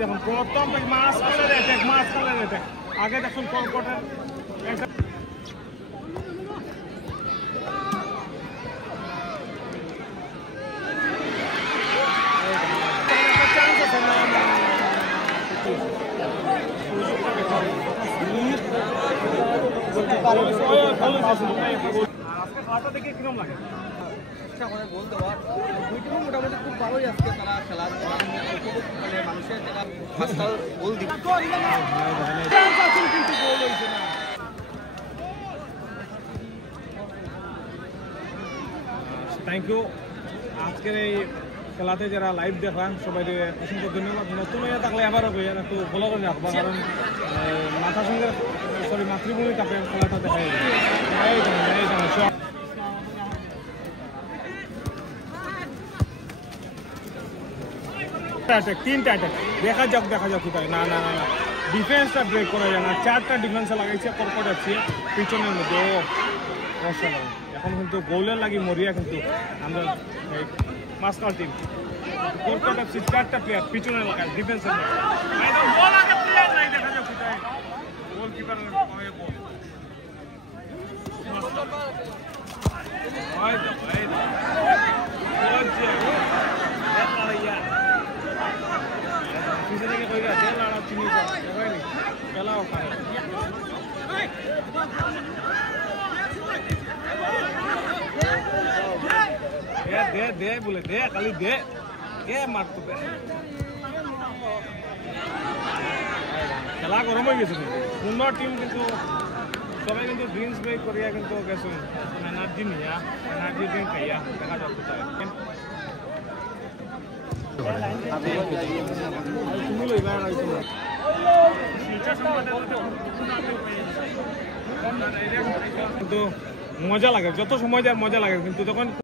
দেখুন প্রথম মাছ কালের আগে দেখুন কলকাতার একটা খাওয়াটা দেখে কিরকম লাগে গোল দেওয়ার দুই টিমই মোটামুটি খুব ভালোই আজকে তারা খেলার মানে মানুষের যারা পাঁচটা গোল দিচ্ছে কিন্তু গোল হয়েছে না। থ্যাংক ইউ আজকের এই খেলাতে যারা লাইভ দেখান সবাই অসংখ্য ধন্যবাদ। নতুন হয়ে থাকলে আবার হবে একটু ফলো করে রাখবা, কারণ মাথার সঙ্গে মাতৃভূমি কাপে খেলাটা দেখা যায়। তিনটা অ্যাটাক দেখা যাক কোথায়। না না না ডিফেন্সটা ব্রেক করা যায় না, চারটা ডিফেন্সে লাগাইছে পরপর যাচ্ছে পিছনের মধ্যে। ও অসাধারণ। এখন কিন্তু গোলের লাগি মরিয়া কিন্তু আমরা মাস্কাল টিম কলকাতা চারটা প্লেয়ার পিছনে লাগায় ডিফেন্সের মধ্যে। দেখা যাক কোথায় গোলকিপারের গোল। দে বলে দে খালি দে কে মারতো খেলা গরম হয়ে গেছে কিন্তু অন্য টিম কিন্তু সবাই কিন্তু ড্রিঙ্কস ব্রেক করিয়া কিন্তু গেছে এনার্জি নিয়া এনার্জি ড্রিঙ্ক খাইয়া দেখা যাচ্ছে কিন্তু মজা লাগে, যত সময় যায় মজা লাগে, কিন্তু তখন